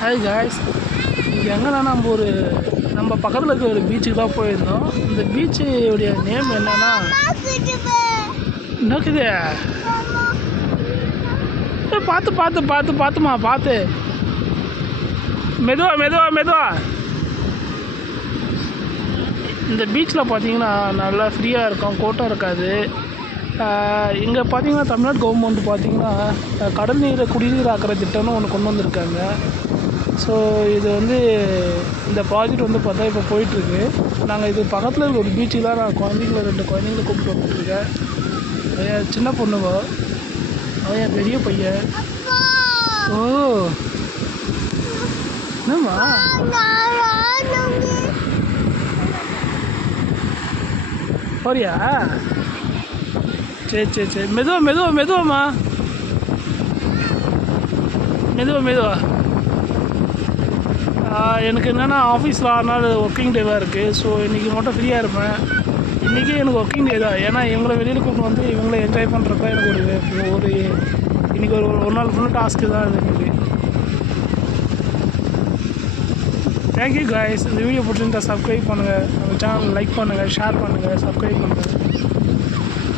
Hi guys, இது எங்கன்னா நம்ம பக்கத்தில் இருக்கிற ஒரு பீச்சுக்கு தான் போயிருந்தோம். இந்த பீச்சுடைய நேம் என்னன்னா என்னக்குது பார்த்து பார்த்து பார்த்து பார்த்துமா பார்த்து மெதுவா மெதுவா மெதுவா. இந்த பீச்சில் பார்த்தீங்கன்னா நல்லா ஃப்ரீயாக இருக்கும், கூட்டம் இருக்காது. இங்கே பார்த்தீங்கன்னா தமிழ்நாடு கவர்மெண்ட் பார்த்தீங்கன்னா கடல் நீரை குடிநீர் ஆக்கிற திட்டம்னு ஒன்று கொண்டு வந்திருக்காங்க. ஸோ இது இந்த ப்ராஜெக்ட் பார்த்தா இப்போ போயிட்டுருக்கு. நாங்கள் இது பக்கத்தில் இருக்க ஒரு பீச்சுக்கு தான் நான் குழந்தைங்கள 2 குழந்தைங்கள கூப்பிட்டு வந்துட்டுருக்கேன். சின்ன பொண்ணுங்க, அவன் பெரிய பையன். ஓ என்னம்மா போறியா? சரி சரி சரி, மெதுவா மெதுவா மெதுவாம்மா, மெதுவா மெதுவா. எனக்கு என்னென்னா ஆஃபீஸில் 6 நாள் ஒர்க்கிங் டேவாக இருக்குது. ஸோ இன்றைக்கி மட்டும் ஃப்ரீயாக இருப்பேன். இன்றைக்கி எனக்கு ஒர்க்கிங் டே தான். ஏன்னா இவங்களை வெளியில் கூப்பிட்டு இவங்களை என்ஜாய் பண்ணுறப்ப எனக்கு ஒரு இன்றைக்கி ஒரு நாள் ஃபுல்லாக டாஸ்க்கு தான் இது எனக்கு. Thank you guys. இந்த வீடியோ பிடிச்சிருந்தா சப்ஸ்கிரைப் பண்ணுங்கள், நம்ம சேனல் லைக் பண்ணுங்கள், ஷேர் பண்ணுங்கள், சப்ஸ்கிரைப் பண்ணுங்கள்.